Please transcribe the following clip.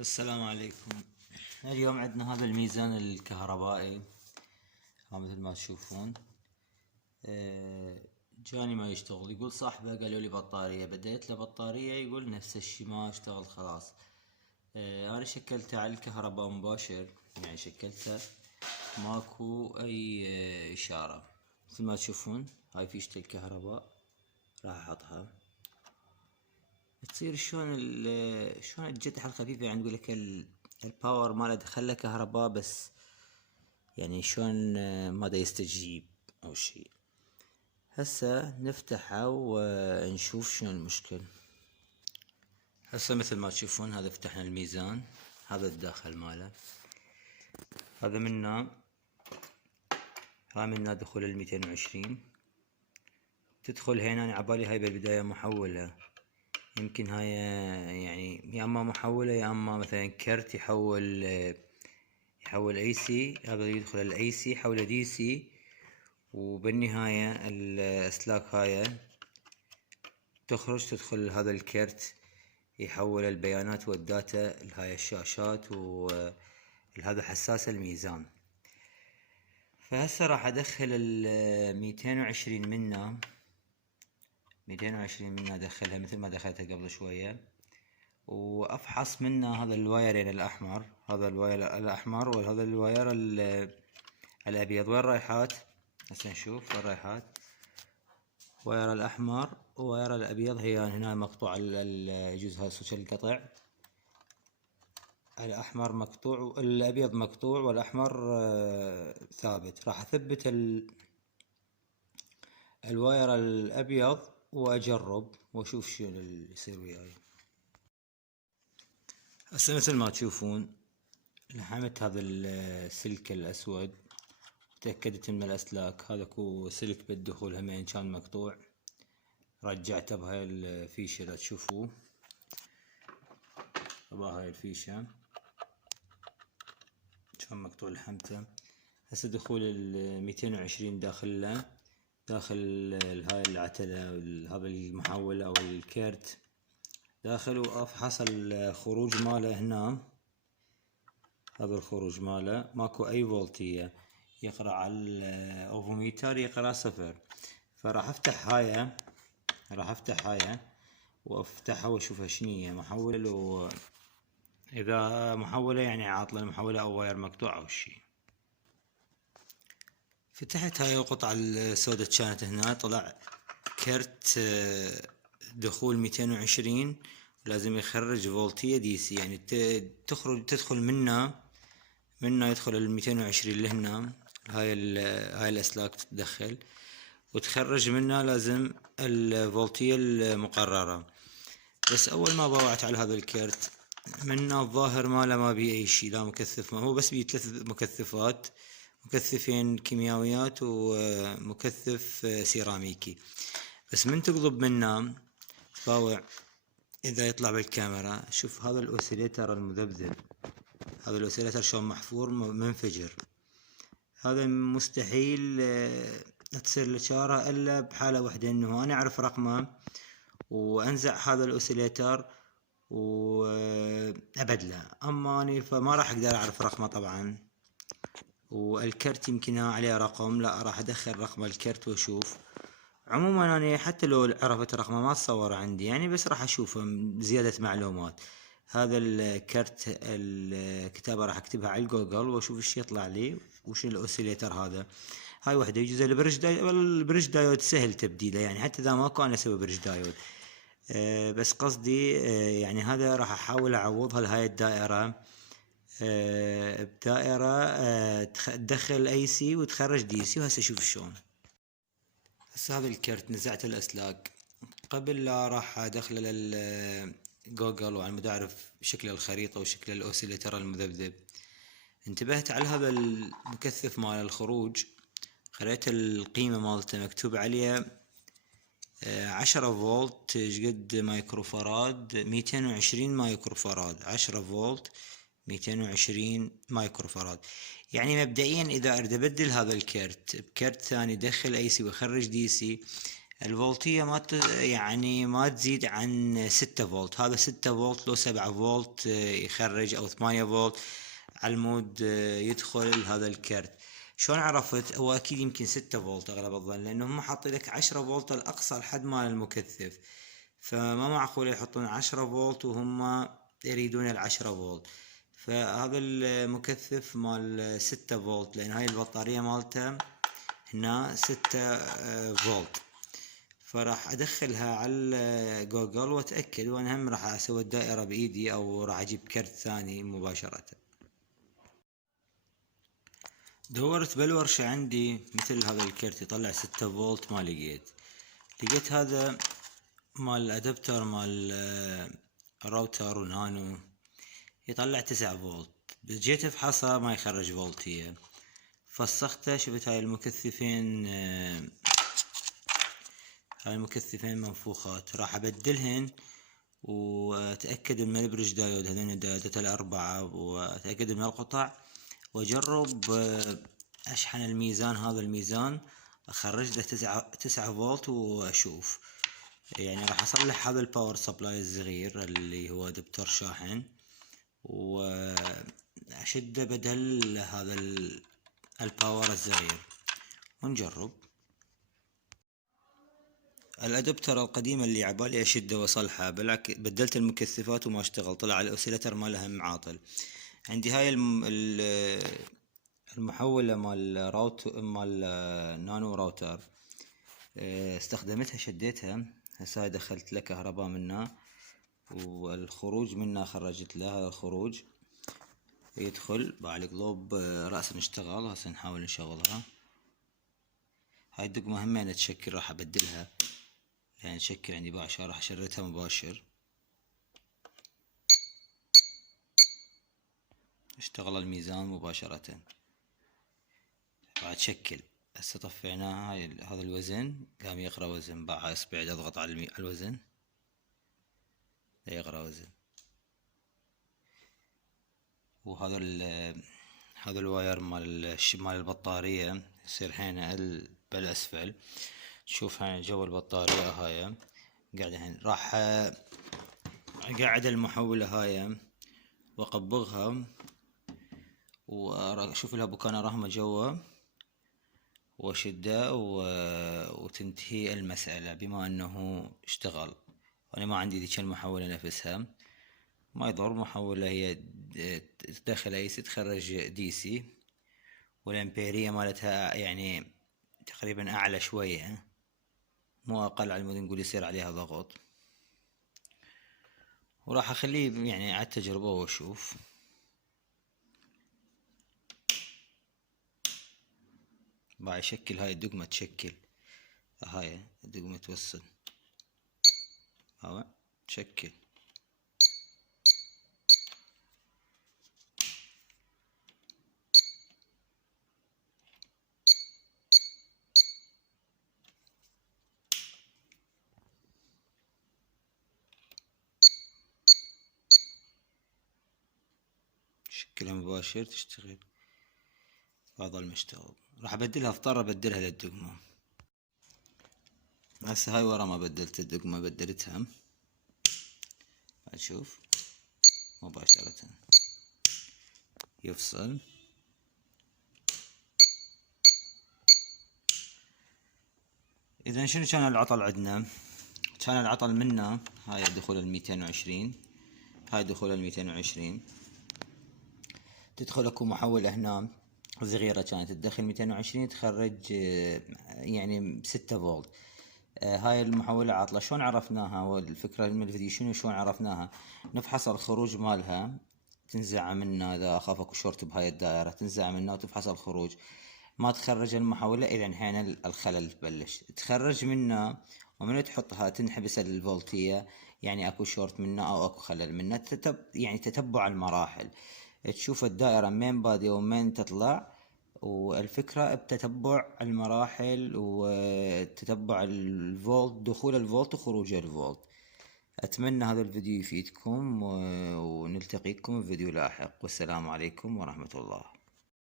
السلام عليكم. اليوم عندنا هذا الميزان الكهربائي، مثل ما تشوفون. جاني ما يشتغل، يقول صاحبه قالوا لي بطارية، بديت له بطارية يقول نفس الشي ما اشتغل خلاص. انا شكلته على الكهرباء مباشر، يعني شكلته ماكو اي اشارة. مثل ما تشوفون هاي فيشة الكهرباء، راح احطها تصير شلون الجتحة الخفيفة، يعني نقول لك الباور ماله دخله كهرباء بس، يعني شلون ما دا يستجيب او شي. هسه نفتحه ونشوف شنو المشكل. هسه مثل ما تشوفون هذا فتحنا الميزان، هذا الداخل ماله، هذا منا دخول 220. تدخل هنا عبالي هاي بالبداية محولة، يمكن هاي يعني يا اما محولة يا اما مثلا كرت يحول اي سي. هذا يدخل الاي سي حول دي سي، وبالنهاية الاسلاك هاي تدخل هذا الكرت يحول البيانات والداتا لهاي الشاشات، وهذا حساس الميزان. فهسه راح ادخل 220 منا ادخلها مثل ما دخلتها قبل شوية، وافحص منه هذا الوايرين الاحمر، هذا الواير الاحمر وهذا الواير الابيض. وين رايحات؟ هسه نشوف وين رايحات. واير الاحمر وواير الابيض هي هنا مقطوع، يجوز هذا سويتش القطع. الاحمر مقطوع، الابيض مقطوع، والاحمر ثابت. راح اثبت الواير الابيض واجرب واشوف شنو اللي يصير وياي. هسه مثل ما تشوفون لحمت هذا السلك الاسود، تأكدت ان الاسلاك هذا سلك بالدخول همين كان مقطوع، رجعته بهاي الفيشة لا تشوفوه، هاي الفيشة كان مقطوع لحمته. هسه دخول 220 داخل هاي العتلة، هذا المحولة او الكرت داخل، وافحص الخروج ماله هنا. هذا الخروج ماله ماكو اي فولتية، يقرأ على الاوفوميتر يقرأ 0. فراح افتح هاي وافتحها واشوفها شنية محولة، اذا محولة يعني عاطلة المحولة او واير مقطوع او شي. فتحت هاي القطعة السوداء كانت هنا، طلع كرت دخول 220 لازم يخرج فولتية دي سي، يعني تدخل منا يدخل 220 لهنا، هاي الاسلاك تتدخل وتخرج منها لازم الفولتية المقررة. بس اول ما باوعت على هذا الكرت منا الظاهر ماله ما بيه اي شي، لا مكثف، ما هو بس بيه 3 مكثفات، مكثفين كيميائيات ومكثف سيراميكي. بس من تقلب منا تباوع اذا يطلع بالكاميرا، شوف هذا الاوسيليتر المذبذب، هذا الاوسيليتر شلون محفور منفجر. هذا مستحيل تصير الاشارة الا بحالة واحدة، انه انا اعرف رقمه وانزع هذا الاوسيليتر وابدله، اما اني فما راح اقدر اعرف رقمه طبعا. والكرت يمكن عليه رقم، لا راح ادخل رقم الكرت واشوف. عموما انا حتى لو عرفت رقمه ما تصور عندي يعني، بس راح اشوفه زيادة معلومات. هذا الكرت الكتابة راح اكتبها على الجوجل واشوف ايش يطلع لي وش الاوسيليتر هذا. هاي وحده يجوز البرج دايود سهل تبديله، يعني حتى اذا ماكو انا اسوي برج دايود. بس قصدي يعني هذا راح احاول اعوضها لهاي الدائرة بدائرة تدخل اي سي وتخرج دي سي. وهسه شوف شلون. هسه هذا الكرت نزعت الاسلاك، قبل لا راح ادخله للجوجل وعلى مود اعرف شكل الخريطة وشكل الاوسيليتر المذبذب، انتبهت على هذا المكثف مال الخروج، قريت القيمة مالته مكتوب عليه 10 فولت شقد مايكرو فراد، 220 مايكرو فراد، 10 فولت 220 مايكرو فراد. يعني مبدئيا اذا اريد ابدل هذا الكرت بكرت ثاني دخل اي سي ويخرج دي سي، الفولتية يعني ما تزيد عن 6 فولت. هذا 6 فولت لو 7 فولت يخرج، او 8 فولت على المود يدخل هذا الكرت. شلون عرفت؟ هو اكيد يمكن 6 فولت اغلب الظن، لانه هم حاطين لك 10 فولت الاقصى لحد مال المكثف، فما معقول يحطون 10 فولت وهم يريدون ال10 فولت. فهذا المكثف مال 6 فولت، لان هاي البطارية مالته هنا 6 فولت. فراح ادخلها على جوجل واتاكد، وانا هم راح اسوي الدائره بايدي، او راح اجيب كرت ثاني مباشره. دورت بالورشة عندي مثل هذا الكرت يطلع 6 فولت، ما لقيت هذا مال الادابتر مال راوتر ونانو يطلع 9 فولت. جيت افحصها ما يخرج فولتية. فسخته، شفت هاي المكثفين هاي المكثفين منفوخات، راح ابدلهن واتاكد من البريدج دايود، هذين الدايودات الاربعة، واتاكد من القطع، واجرب اشحن الميزان. هذا الميزان اخرج له 9 فولت واشوف. يعني راح اصلح هذا الباور سبلاي الصغير اللي هو ادابتر شاحن، واشده بدل هذا الباور الصغير ونجرب. الادابتر القديم اللي عبالي اشده واصلحه، بالعكس بدلت المكثفات وما اشتغل، طلع الاوسيلتر مالها معاطل. عندي هاي المحولة مال نانو راوتر، استخدمتها شديتها. هسه هاي دخلت له كهرباء منها، والخروج منها خرجت له. هذا الخروج يدخل بعد القلوب رأسا اشتغل. هسه نحاول نشغلها. هاي الدقمة همين تشكل، راح ابدلها يعني تشكل عندي بعشرة، راح اشردها مباشر. اشتغل الميزان مباشرة بعد شكل. هسه طفيناها. هذا الوزن قام يقرا وزن، باعها اصبعي اضغط على الوزن يقرا وزن. وهذا هذا الواير مال البطارية يصير هنا بالاسفل. شوف هنا جو البطارية هاي قاعدة هنا. راح اقعد المحولة هاي واقبضها واشوف لها بكانة رهمة جوا واشده وتنتهي المسألة بما انه اشتغل. وانا ما عندي ذيك المحولة نفسها، ما يضر. محولة هي تدخل اي سي تخرج دي سي، والامبيرية مالتها يعني تقريبا اعلى شوية، مو اقل، على مود نقول يصير عليها ضغط. وراح اخليه يعني على التجربة واشوف. بعد يشكل هاي الدقمة، تشكل هاي الدقمة توصل، هاي تشكل. شكلها مباشر تشتغل. هذا المشتغل راح ابدلها، اضطر ابدلها للدقمة. هسه هاي ورا ما بدلت الدقمة، بدلتها. اشوف مباشرة يفصل. اذا شنو كان العطل عندنا؟ كان العطل منا هاي دخول 220. هاي دخول 220 تدخل اكو محولة هنا صغيرة، كانت تدخل 220 تخرج يعني 6 فولت. هاي المحولة عاطلة. شلون عرفناها؟ والفكرة من الفيديو شنو شلون عرفناها؟ نفحص الخروج مالها، تنزع منا اذا اخاف اكو شورت بهاي الدائرة، تنزع منا وتفحص الخروج. ما تخرج المحولة، اذا هنا الخلل تبلش تخرج منا، ومن تحطها تنحبس الفولتية، يعني اكو شورت منا او اكو خلل منا. يعني تتبع المراحل، تشوف الدائرة مين بادية ومين تطلع. والفكرة بتتبع المراحل وتتبع الفولت، دخول الفولت وخروج الفولت. أتمنى هذا الفيديو يفيدكم، ونلتقيكم في فيديو لاحق، والسلام عليكم ورحمة الله.